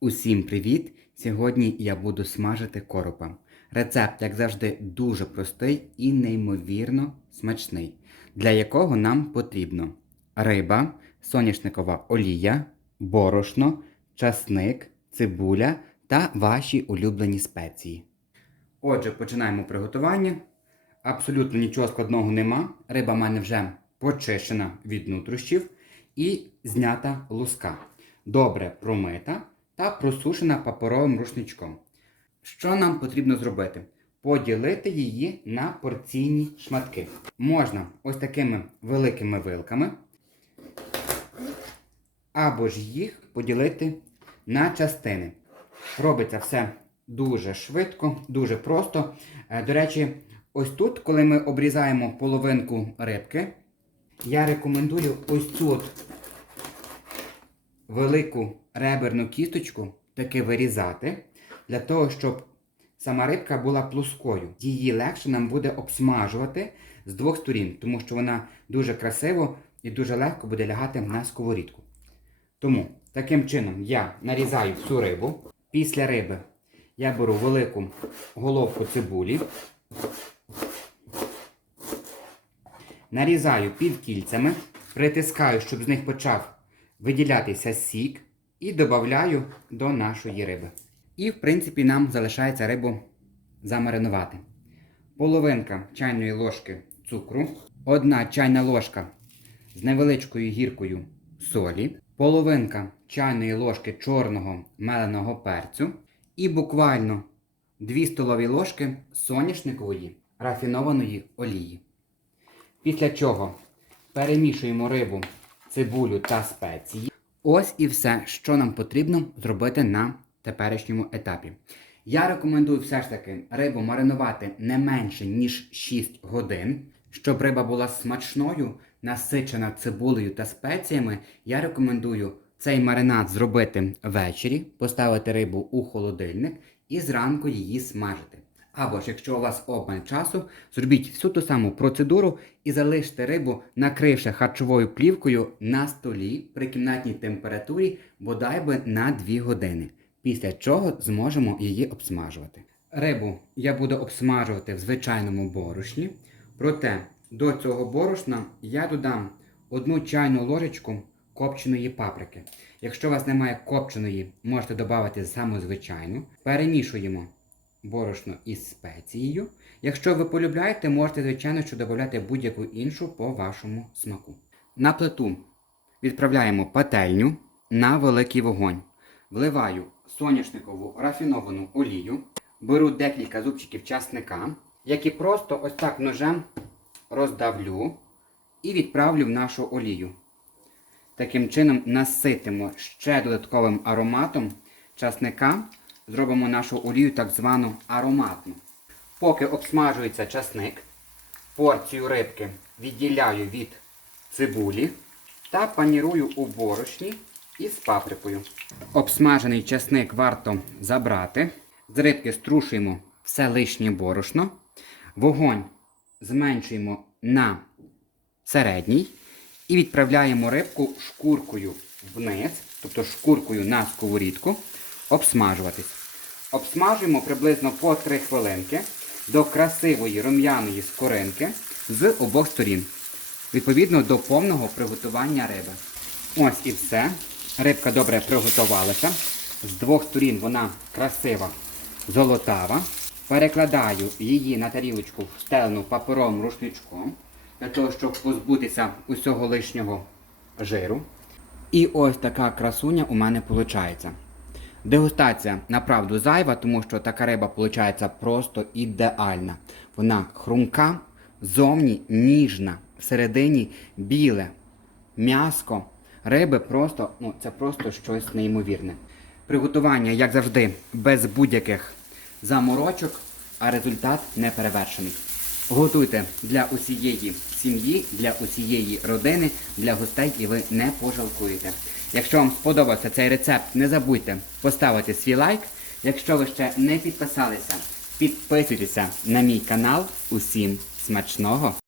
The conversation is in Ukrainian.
Усім привіт! Сьогодні я буду смажити коропа. Рецепт, як завжди, дуже простий і неймовірно смачний, для якого нам потрібно риба, соняшникова олія, борошно, часник, цибуля та ваші улюблені спеції. Отже, починаємо приготування. Абсолютно нічого складного нема. Риба в мене вже почищена від нутрощів і знята луска. Добре промита та просушена паперовим рушничком. Що нам потрібно зробити? Поділити її на порційні шматки. Можна ось такими великими вилками, або ж їх поділити на частини. Робиться все дуже швидко, дуже просто. Е, До речі, ось тут, коли ми обрізаємо половинку рибки, я рекомендую ось от велику реберну кісточку таки вирізати, для того, щоб сама рибка була плоскою. Її легше нам буде обсмажувати з двох сторін, тому що вона дуже красиво і дуже легко буде лягати на сковорідку. Тому таким чином я нарізаю всю рибу. Після риби я беру велику головку цибулі, нарізаю півкільцями, притискаю, щоб з них почав виділятися сік, і додаю до нашої риби. І, в принципі, нам залишається рибу замаринувати. Половинка чайної ложки цукру, одна чайна ложка з невеличкою гіркою солі, половинка чайної ложки чорного меленого перцю і буквально 2 столові ложки соняшникової рафінованої олії. Після чого перемішуємо рибу, цибулю та спеції. Ось і все, що нам потрібно зробити на теперішньому етапі. Я рекомендую все ж таки рибу маринувати не менше, ніж 6 годин. Щоб риба була смачною, насичена цибулею та спеціями, я рекомендую цей маринад зробити ввечері, поставити рибу у холодильник і зранку її смажити. Або ж, якщо у вас обмаль часу, зробіть всю ту саму процедуру і залиште рибу, накривши харчовою плівкою на столі при кімнатній температурі бодай би на 2 години. Після чого зможемо її обсмажувати. Рибу я буду обсмажувати в звичайному борошні, проте до цього борошна я додам одну чайну ложечку копченої паприки. Якщо у вас немає копченої, можете додати саму звичайну. Перемішуємо борошно із спецією. Якщо ви полюбляєте, можете, звичайно, що додати будь-яку іншу по вашому смаку. На плиту відправляємо пательню на великий вогонь. Вливаю соняшникову рафіновану олію, беру декілька зубчиків часника, які просто ось так ножем роздавлю і відправлю в нашу олію. Таким чином наситимо ще додатковим ароматом часника, зробимо нашу олію так звану ароматну. Поки обсмажується часник, порцію рибки відділяю від цибулі та панірую у борошні із паприкою. Обсмажений часник варто забрати. З рибки струшуємо все лишнє борошно. Вогонь зменшуємо на середній. І відправляємо рибку шкуркою вниз, тобто шкуркою на сковорідку, обсмажуватись. Обсмажуємо приблизно по 3 хвилинки до красивої рум'яної скоринки з обох сторін. Відповідно до повного приготування риби. Ось і все. Рибка добре приготувалася. З двох сторін вона красива, золотава. Перекладаю її на тарілочку встелену паперовим рушничком для того, щоб позбутися усього лишнього жиру. І ось така красуня у мене виходить. Дегустація направду зайва, тому що така риба виходить просто ідеальна. Вона хрумка, зовні ніжна, всередині біле, м'яско. Риби просто, ну це просто щось неймовірне. Приготування, як завжди, без будь-яких заморочок, а результат не перевершений. Готуйте для усієї сім'ї, для усієї родини, для гостей і ви не пожалкуєте. Якщо вам сподобався цей рецепт, не забудьте поставити свій лайк. Якщо ви ще не підписалися, підписуйтеся на мій канал. Усім смачного!